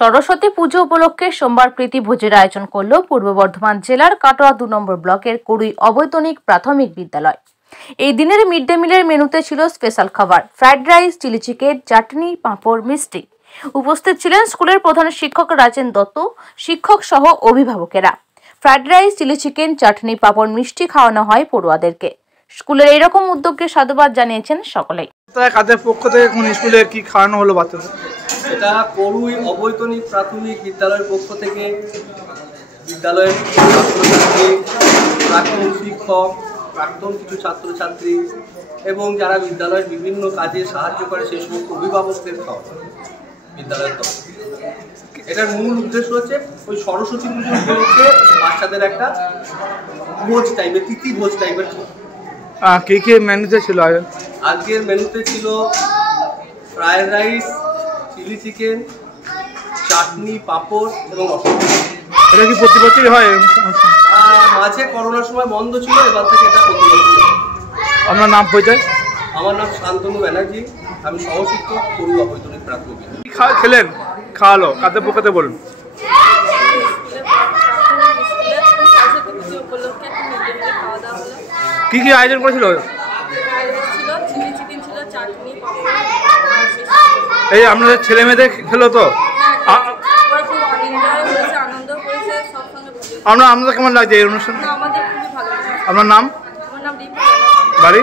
সরস্বতী পুজো উপলক্ষে সোমবার প্রীতি ভোজের আয়োজন করল পূর্ব বর্ধমান জেলার কাটোয়া ২ নম্বর ব্লকের কুড়ুই অবৈতনিক প্রাথমিক বিদ্যালয়। এই দিনের মিড ডে মিলের মেনুতে ছিল স্পেশাল খাবার, ফ্রাইড রাইস, চিলি চিকেন, চাটনি, পাঁপড়, মিষ্টি। উপস্থিত ছিলেন স্কুলের প্রধান শিক্ষক রাজেন দত্ত, শিক্ষক সহ অভিভাবকেরা। ফ্রাইড রাইস, চিলি চিকেন, চাটনি, পাঁপড়, মিষ্টি খাওয়ানো হয় পড়ুয়াদেরকে। স্কুলের এইরকম উদ্যোগকে সাধুবাদ জানিয়েছেন সকলেই। কাদের পক্ষ থেকে কোন স্কুলে কি খাওয়ানো হলো বাচ্চাদের? এটা কুড়ুই অবৈতনিক প্রাথমিক বিদ্যালয়ের পক্ষ থেকে বিদ্যালয়ের ছাত্রছাত্রী, প্রাক্তন শিক্ষক, প্রাক্তন কিছু ছাত্রছাত্রী এবং যারা বিদ্যালয়ের বিভিন্ন কাজে সাহায্য করে সেই সমস্ত অভিভাবকদের খাওয়ানো বিদ্যালয়ের তরফ। এটার মূল উদ্দেশ্য হচ্ছে ওই সরস্বতী পুজো উপলক্ষে বাচ্চাদের একটা ভোজ টাইপের, তিথি ভোজ টাইপের খাওয়া। কি কি মেনুতে ছিল? আজকের মেনুতে ছিল ফ্রাইড রাইস, চিলি চিকেন, চাটনি, পাঁপড় এবং রসগোল্লা। এটা কি প্রতি বছরই হয়? মাঝে করোনার সময় বন্ধ ছিল, এবার থেকে এটা প্রতি বছর। আপনার নাম পরিচয়? আমার নাম শান্তনু ব্যানার্জি, আমি সহশিক্ষক কুড়ুই অবৈতনিক প্রাথমিক। খেলেন, খাওয়ালো কাদের পক্ষতে বলুন? কি কি আয়োজন করেছিল? এই আপনাদের ছেলে মেয়েদের খেলো তো? আপনাদের কেমন লাগছে এই অনুষ্ঠান? আমাদের খুবই ভালো। আপনার নাম? আমার নাম বাড়ি?